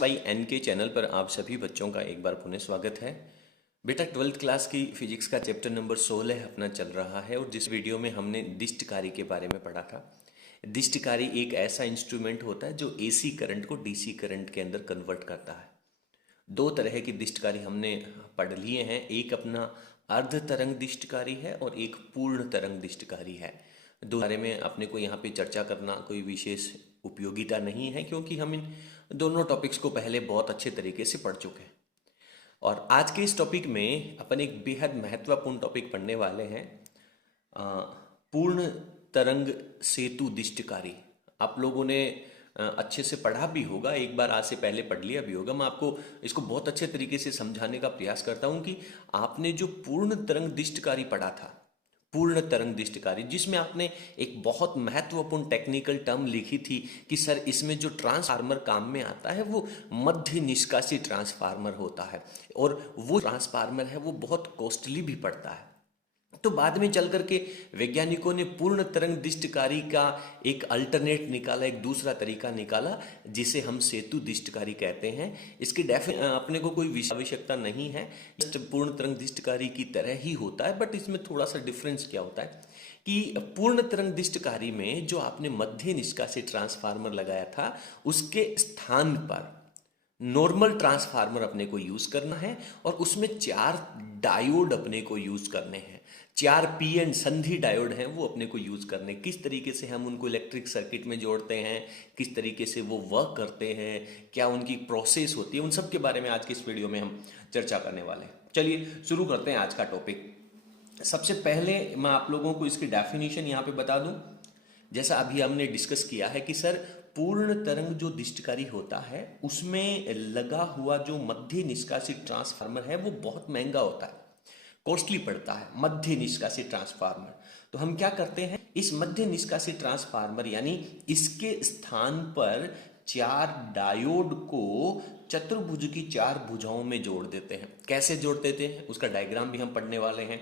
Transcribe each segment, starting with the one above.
By N के channel पर आप सभी बच्चों का एक बार पुनः स्वागत है। बेटा 12th क्लास की फिजिक्स का चैप्टर नंबर 16 अपना चल रहा है और जिस वीडियो में हमने दिष्टकारी के बारे में पढ़ा था। दिष्टकारी एक ऐसा इंस्ट्रूमेंट होता है जो एसी करंट को डीसी करंट के अंदर कन्वर्ट करता है। दो तरह की दिष्टकारी हमने पढ़ लिए हैं, एक अपना अर्ध तरंग दिष्टकारी है और एक पूर्ण तरंग दिष्टकारी है। दो बारे में अपने को यहाँ पे चर्चा करना कोई विशेष उपयोगिता नहीं है, क्योंकि हम इन दोनों टॉपिक्स को पहले बहुत अच्छे तरीके से पढ़ चुके हैं। और आज के इस टॉपिक में अपन एक बेहद महत्वपूर्ण टॉपिक पढ़ने वाले हैं, पूर्ण तरंग सेतु दिष्टकारी। आप लोगों ने अच्छे से पढ़ा भी होगा, एक बार आज से पहले पढ़ लिया भी होगा। मैं आपको इसको बहुत अच्छे तरीके से समझाने का प्रयास करता हूं कि आपने जो पूर्ण तरंग दिष्टकारी पढ़ा था, पूर्ण तरंग दिष्टकारी, जिसमें आपने एक बहुत महत्वपूर्ण टेक्निकल टर्म लिखी थी कि सर इसमें जो ट्रांसफार्मर काम में आता है वो मध्य निष्कासी ट्रांसफार्मर होता है और वो ट्रांसफार्मर है वो बहुत कॉस्टली भी पड़ता है। तो बाद में चल करके वैज्ञानिकों ने पूर्ण तरंग दिष्टकारी का एक अल्टरनेट निकाला, एक दूसरा तरीका निकाला जिसे हम सेतु दिष्टकारी कहते हैं। इसकी अपने को कोई आवश्यकता नहीं है, पूर्ण तरंग दिष्टकारी की तरह ही होता है, बट इसमें थोड़ा सा डिफरेंस क्या होता है कि पूर्ण तरंग दिष्टकारी में जो आपने मध्य निष्कासी ट्रांसफार्मर लगाया था उसके स्थान पर नॉर्मल ट्रांसफार्मर अपने को यूज करना है और उसमें 4 डायोड अपने को यूज करने हैं। 4 पी एन संधि डायोड हैं वो अपने को यूज करने। किस तरीके से हम उनको इलेक्ट्रिक सर्किट में जोड़ते हैं, किस तरीके से वो वर्क करते हैं, क्या उनकी प्रोसेस होती है, उन सब के बारे में आज की इस वीडियो में हम चर्चा करने वाले हैं। चलिए शुरू करते हैं आज का टॉपिक। सबसे पहले मैं आप लोगों को इसकी डेफिनेशन यहाँ पे बता दूं। जैसा अभी हमने डिस्कस किया है कि सर पूर्ण तरंग जो दिष्टकारी होता है उसमें लगा हुआ जो मध्य निष्कासी ट्रांसफार्मर है वो बहुत महंगा होता है, कॉस्टली पड़ता है मध्य निष्कासी ट्रांसफार्मर। तो हम क्या करते हैं, इस मध्य निष्कासी ट्रांसफार्मर यानी इसके स्थान पर 4 डायोड को चतुर्भुज की 4 भुजाओं में जोड़ देते हैं। कैसे जोड़ देते हैं उसका डायग्राम भी हम पढ़ने वाले हैं।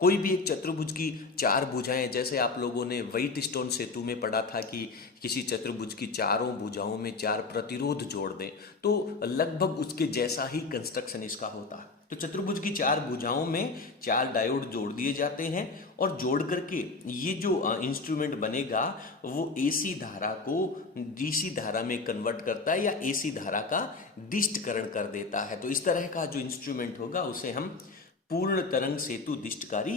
कोई भी एक चतुर्भुज की 4 भुजाएं, जैसे आप लोगों ने व्हाइट स्टोन सेतु में पढ़ा था कि किसी चतुर्भुज की चारों भुजाओं में 4 प्रतिरोध जोड़ दें, तो लगभग उसके जैसा ही कंस्ट्रक्शन इसका होता है। तो चतुर्भुज की 4 भुजाओं में 4 डायोड जोड़ दिए जाते हैं और जोड़ करके ये जो इंस्ट्रूमेंट बनेगा वो एसी धारा को डीसी धारा में कन्वर्ट करता है या एसी धारा का दिष्टकरण कर देता है। तो इस तरह का जो इंस्ट्रूमेंट होगा उसे हम पूर्ण तरंग सेतु दिष्टकारी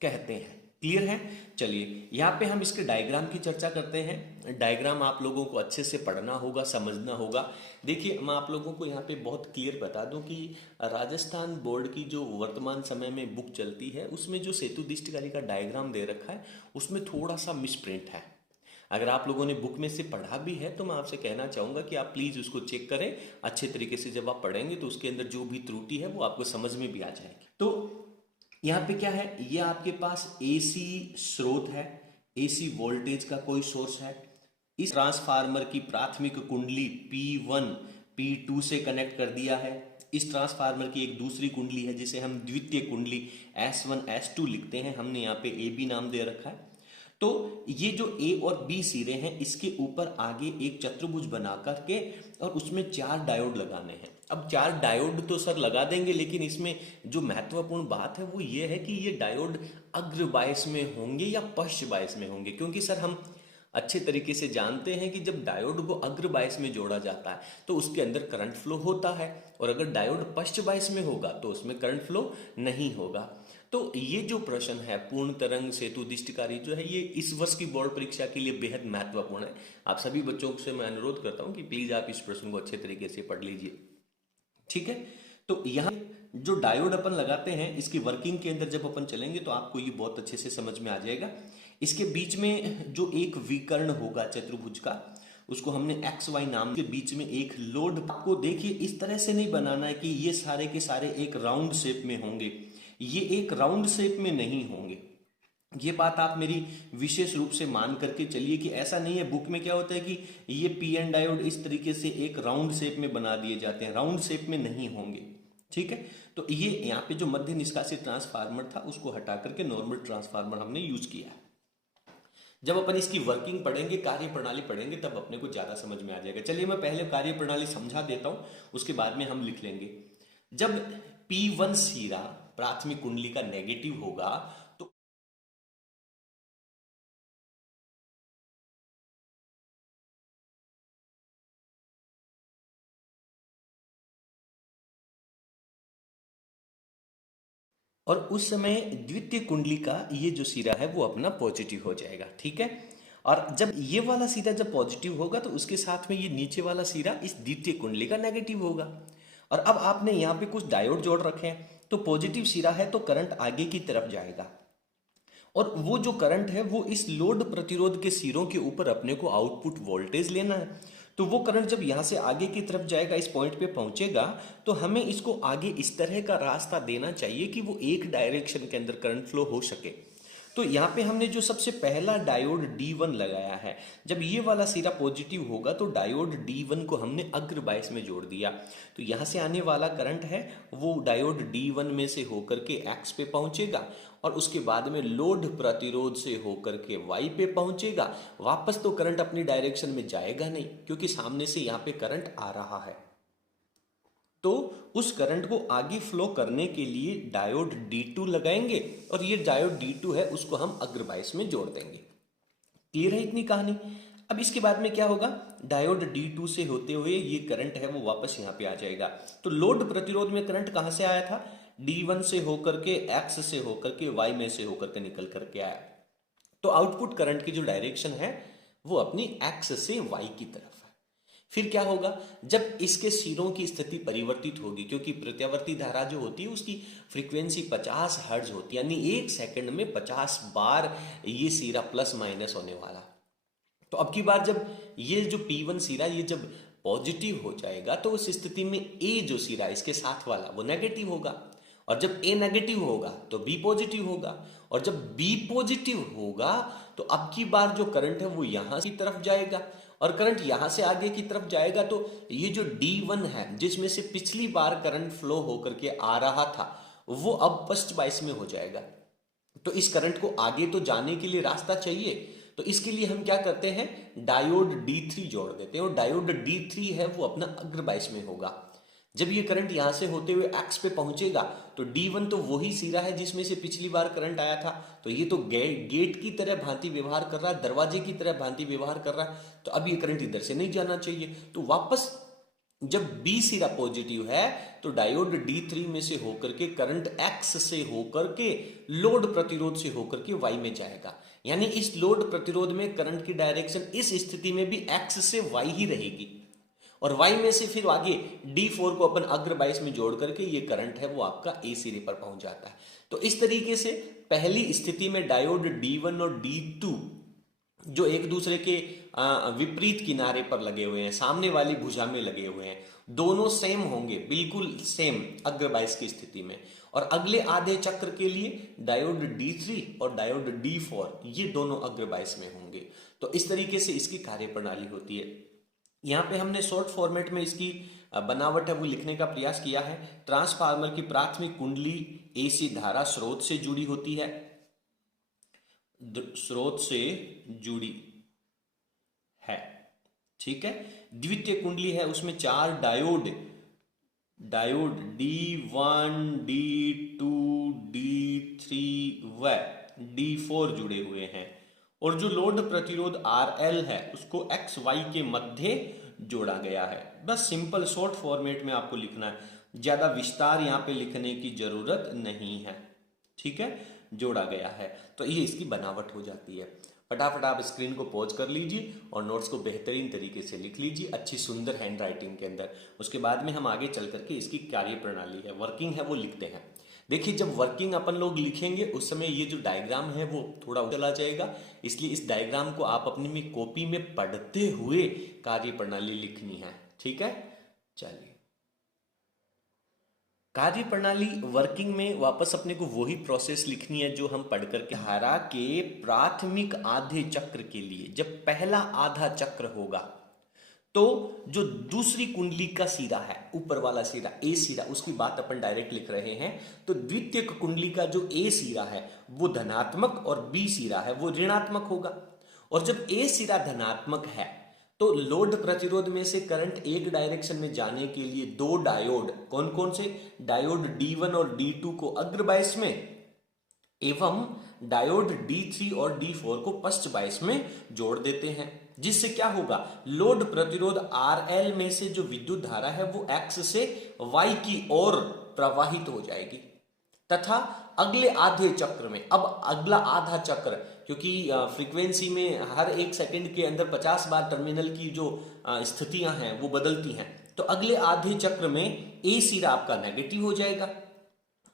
कहते हैं। क्लियर है? चलिए यहाँ पे हम इसके डायग्राम की चर्चा करते हैं। डायग्राम आप लोगों को अच्छे से पढ़ना होगा, समझना होगा। देखिए मैं आप लोगों को यहाँ पे बहुत क्लियर बता दूं कि राजस्थान बोर्ड की जो वर्तमान समय में बुक चलती है उसमें जो सेतु दिष्टकारी का डायग्राम दे रखा है उसमें थोड़ा सा मिसप्रिंट है। अगर आप लोगों ने बुक में से पढ़ा भी है तो मैं आपसे कहना चाहूँगा कि आप प्लीज़ उसको चेक करें अच्छे तरीके से। जब आप पढ़ेंगे तो उसके अंदर जो भी त्रुटि है वो आपको समझ में भी आ जाएगी। तो यहाँ पे क्या है, ये आपके पास एसी स्रोत है, एसी वोल्टेज का कोई सोर्स है। इस ट्रांसफार्मर की प्राथमिक कुंडली P1 P2 से कनेक्ट कर दिया है। इस ट्रांसफार्मर की एक दूसरी कुंडली है जिसे हम द्वितीय कुंडली S1 S2 लिखते हैं, हमने यहाँ पे AB नाम दे रखा है। तो ये जो A और B सिरे हैं इसके ऊपर आगे एक चतुर्भुज बना करके और उसमें 4 डायोड लगाने हैं। अब 4 डायोड तो सर लगा देंगे, लेकिन इसमें जो महत्वपूर्ण बात है वो ये है कि ये डायोड अग्र बायस में होंगे या पश्च बायस में होंगे, क्योंकि सर हम अच्छे तरीके से जानते हैं कि जब डायोड को अग्र बायस में जोड़ा जाता है तो उसके अंदर करंट फ्लो होता है और अगर डायोड पश्च बायस में होगा तो उसमें करंट फ्लो नहीं होगा। तो ये जो प्रश्न है पूर्ण तरंग सेतु दिष्टकारी जो है ये इस वर्ष की बोर्ड परीक्षा के लिए बेहद महत्वपूर्ण है। आप सभी बच्चों से मैं अनुरोध करता हूं कि प्लीज आप इस प्रश्न को अच्छे तरीके से पढ़ लीजिए। ठीक है, तो यहाँ जो डायोड अपन लगाते हैं इसकी वर्किंग के अंदर जब अपन चलेंगे तो आपको ये बहुत अच्छे से समझ में आ जाएगा। इसके बीच में जो एक विकर्ण होगा चतुर्भुज का उसको हमने XY नाम के बीच में एक लोड को देखिए इस तरह से नहीं बनाना है कि ये सारे के सारे एक राउंड शेप में होंगे, ये एक राउंड शेप में नहीं होंगे। ये बात आप मेरी विशेष रूप से मान करके चलिए कि ऐसा नहीं है। बुक में क्या होता है कि ये पीएन डायोड इस तरीके से एक राउंड शेप में बना दिए जाते हैं, राउंड शेप में नहीं होंगे। ठीक है, तो ये यहाँ पे जो मध्य निष्कासित ट्रांसफार्मर था उसको हटा करके नॉर्मल ट्रांसफार्मर हमने यूज किया है। जब अपन इसकी वर्किंग पढ़ेंगे, कार्य प्रणाली पढ़ेंगे, तब अपने को ज्यादा समझ में आ जाएगा। चलिए मैं पहले कार्य प्रणाली समझा देता हूं, उसके बाद में हम लिख लेंगे। जब P1 सिरा प्राथमिक कुंडली का नेगेटिव होगा तो और उस समय द्वितीय कुंडली का ये जो सिरा है वो अपना पॉजिटिव हो जाएगा, ठीक है। और जब ये वाला सिरा जब पॉजिटिव होगा तो उसके साथ में ये नीचे वाला सिरा इस द्वितीय कुंडली का नेगेटिव होगा। और अब आपने यहाँ पे कुछ डायोड जोड़ रखे हैं, तो पॉजिटिव सिरा है तो करंट आगे की तरफ जाएगा, और वो जो करंट है वो इस लोड प्रतिरोध के सिरों के ऊपर अपने को आउटपुट वोल्टेज लेना है। तो वो करंट जब यहां से आगे की तरफ जाएगा, इस पॉइंट पे पहुंचेगा, तो हमें इसको आगे इस तरह का रास्ता देना चाहिए कि वो एक डायरेक्शन के अंदर करंट फ्लो हो सके। तो यहाँ पे हमने जो सबसे पहला डायोड D1 लगाया है, जब ये वाला सिरा पॉजिटिव होगा तो डायोड D1 को हमने अग्र बायस में जोड़ दिया। तो यहाँ से आने वाला करंट है वो डायोड D1 में से होकर के X पे पहुंचेगा, और उसके बाद में लोड प्रतिरोध से होकर के Y पे पहुंचेगा। वापस तो करंट अपनी डायरेक्शन में जाएगा नहीं, क्योंकि सामने से यहाँ पे करंट आ रहा है। तो उस करंट को आगे फ्लो करने के लिए डायोड D2 लगाएंगे, और ये डायोड D2 है उसको हम अग्र बायस में जोड़ देंगे। क्लियर है इतनी कहानी। अब इसके बाद में क्या होगा, डायोड D2 से होते हुए ये करंट है वो वापस यहाँ पे आ जाएगा। तो लोड प्रतिरोध में करंट कहां से आया था, D1 से होकर के, X से होकर के, Y में से होकर के निकल करके आया। तो आउटपुट करंट की जो डायरेक्शन है वो अपनी X से Y की तरफ है। फिर क्या होगा, जब इसके सिरों की स्थिति परिवर्तित होगी, क्योंकि प्रत्यावर्ती धारा जो होती है उसकी फ्रीक्वेंसी 50 हर्ट्ज होती है, यानी 1 सेकंड में 50 बार ये सिरा प्लस माइनस होने वाला। तो अब की बार जब ये जो P1 सिरा ये जब पॉजिटिव हो जाएगा, तो उस स्थिति में A जो सिरा इसके साथ वाला वो नेगेटिव होगा, और जब A नेगेटिव होगा तो B पॉजिटिव होगा, और जब B पॉजिटिव होगा तो अब की बार जो करंट है वो यहां की तरफ जाएगा, और करंट यहां से आगे की तरफ जाएगा। तो ये जो D1 है जिसमें से पिछली बार करंट फ्लो होकर के आ रहा था, वो अब फर्स्ट बायस में हो जाएगा। तो इस करंट को आगे तो जाने के लिए रास्ता चाहिए, तो इसके लिए हम क्या करते हैं, डायोड D3 जोड़ देते हैं, और डायोड D3 है वो अपना अग्र बायस में होगा। जब ये करंट यहां से होते हुए X पे पहुंचेगा तो D1 तो वही सिरा है जिसमें से पिछली बार करंट आया था, तो ये तो गेट की तरह भांति व्यवहार कर रहा है, दरवाजे की तरह भांति व्यवहार कर रहा है। तो अब ये करंट इधर से नहीं जाना चाहिए, तो वापस जब B सिरा पॉजिटिव है तो डायोड D3 में से होकर के करंट X से होकर के लोड प्रतिरोध से होकर के Y में जाएगा। यानी इस लोड प्रतिरोध में करंट की डायरेक्शन इस स्थिति में भी X से Y ही रहेगी, और Y में से फिर आगे D4 को अपन अग्र बायस में जोड़ करके ये करंट है वो आपका A सिरे पर पहुंच जाता है। तो इस तरीके से पहली स्थिति में डायोड D1 और D2 जो एक दूसरे के विपरीत किनारे पर लगे हुए हैं, सामने वाली भुजा में लगे हुए हैं, दोनों सेम होंगे, बिल्कुल सेम अग्र बायस की स्थिति में। और अगले आधे चक्र के लिए डायोड D3 और डायोड D4 ये दोनों अग्र बायस में होंगे। तो इस तरीके से इसकी कार्य प्रणाली होती है। यहाँ पे हमने शॉर्ट फॉर्मेट में इसकी बनावट है वो लिखने का प्रयास किया है। ट्रांसफार्मर की प्राथमिक कुंडली AC धारा स्रोत से जुड़ी होती है, स्रोत से जुड़ी है, ठीक है। द्वितीय कुंडली है उसमें 4 डायोड D1, D2, D3 व D4 जुड़े हुए हैं, और जो लोड प्रतिरोध RL है उसको XY के मध्य जोड़ा गया है। बस सिंपल शॉर्ट फॉर्मेट में आपको लिखना है, ज्यादा विस्तार यहाँ पे लिखने की जरूरत नहीं है, ठीक है। जोड़ा गया है तो ये इसकी बनावट हो जाती है। फटाफट आप स्क्रीन को पॉज कर लीजिए और नोट्स को बेहतरीन तरीके से लिख लीजिए, अच्छी सुंदर हैंड राइटिंग के अंदर। उसके बाद में हम आगे चल करके इसकी कार्य प्रणाली है, वर्किंग है वो लिखते हैं। देखिए जब वर्किंग अपन लोग लिखेंगे उस समय ये जो डायग्राम है वो थोड़ा चला जाएगा, इसलिए इस डायग्राम को आप अपनी में कॉपी में पढ़ते हुए कार्य प्रणाली लिखनी है, ठीक है। चलिए कार्य प्रणाली वर्किंग में वापस अपने को वही प्रोसेस लिखनी है जो हम पढ़ करके धारा के प्राथमिक आधे चक्र के लिए जब पहला आधा चक्र होगा तो जो दूसरी कुंडली का सिरा है, ऊपर वाला सिरा A सिरा, उसकी बात अपन डायरेक्ट लिख रहे हैं। तो द्वितीयक कुंडली का जो A सिरा है वो धनात्मक और B सिरा है वो ऋणात्मक होगा, और जब ए सिरा धनात्मक है तो लोड प्रतिरोध में से करंट एक डायरेक्शन में जाने के लिए दो डायोड, कौन कौन से डायोड D1 और D2 को अग्र बायस में एवं डायोड D3 और D4 को पश्च बायस में जोड़ देते हैं, जिससे क्या होगा, लोड प्रतिरोध RL में से जो विद्युत धारा है वो X से Y की ओर प्रवाहित हो जाएगी तथा अगले आधे चक्र में, अब अगला आधा चक्र, क्योंकि फ्रीक्वेंसी में हर एक सेकंड के अंदर 50 बार टर्मिनल की जो स्थितियां हैं वो बदलती हैं, तो अगले आधे चक्र में ए सिरा आपका नेगेटिव हो जाएगा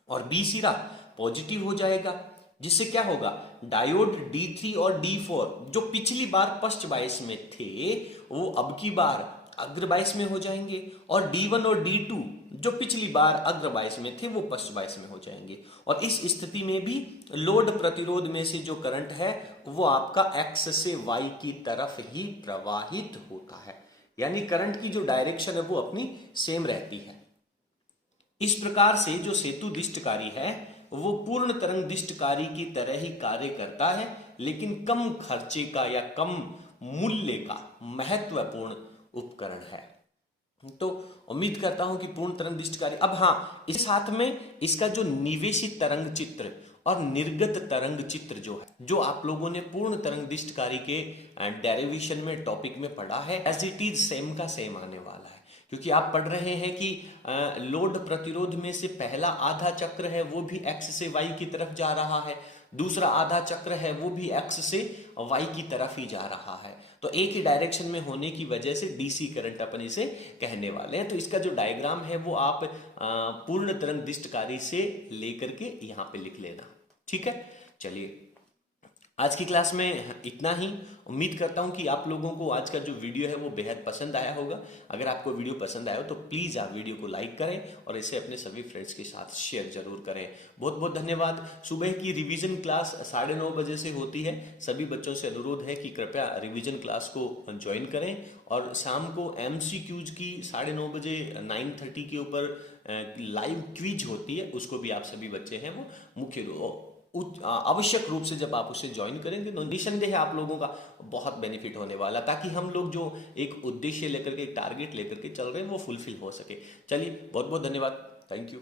और बी सिरा पॉजिटिव हो जाएगा, जिससे क्या होगा, डायोड D3 और D4 जो पिछली बार पश्च बायस में थे वो अब की बार अग्र बायस में हो जाएंगे और D1 और D2 जो पिछली बार अग्र बायस में थे वो पश्च बायस में हो जाएंगे। और इस स्थिति में भी लोड प्रतिरोध में से जो करंट है वो आपका X से Y की तरफ ही प्रवाहित होता है, यानी करंट की जो डायरेक्शन है वो अपनी सेम रहती है। इस प्रकार से जो सेतु दिष्टकारी है वो पूर्ण तरंग दिष्टकारी की तरह ही कार्य करता है, लेकिन कम खर्चे का या कम मूल्य का महत्वपूर्ण उपकरण है। तो उम्मीद करता हूं कि पूर्ण तरंग दिष्टकारी, अब हाँ, इस साथ में इसका जो निवेशित तरंग चित्र और निर्गत तरंग चित्र जो है, जो आप लोगों ने पूर्ण तरंग दिष्टकारी के डेरिवेशन में टॉपिक में पढ़ा है, एज इट इज सेम का सेम आने वाला है, क्योंकि आप पढ़ रहे हैं कि लोड प्रतिरोध में से पहला आधा चक्र है वो भी X से Y की तरफ जा रहा है, दूसरा आधा चक्र है वो भी X से Y की तरफ ही जा रहा है, तो एक ही डायरेक्शन में होने की वजह से डीसी करंट अपन इसे कहने वाले हैं। तो इसका जो डायग्राम है वो आप पूर्ण तरंग दिष्टकारी से लेकर के यहाँ पे लिख लेना, ठीक है। चलिए, आज की क्लास में इतना ही। उम्मीद करता हूं कि आप लोगों को आज का जो वीडियो है वो बेहद पसंद आया होगा। अगर आपको वीडियो पसंद आया हो तो प्लीज़ आप वीडियो को लाइक करें और इसे अपने सभी फ्रेंड्स के साथ शेयर जरूर करें। बहुत बहुत धन्यवाद। सुबह की रिवीजन क्लास 9:30 बजे से होती है। सभी बच्चों से अनुरोध है कि कृपया रिवीजन क्लास को ज्वाइन करें और शाम को MCQs की 9:30 बजे 9:30 के ऊपर लाइव क्विज होती है, उसको भी आप सभी बच्चे हैं वो मुख्य आवश्यक रूप से जब आप उसे ज्वाइन करेंगे तो निसंदेह आप लोगों का बहुत बेनिफिट होने वाला, ताकि हम लोग जो एक उद्देश्य लेकर के, एक टारगेट लेकर के चल रहे हैं वो फुलफिल हो सके। चलिए, बहुत बहुत धन्यवाद। Thank you.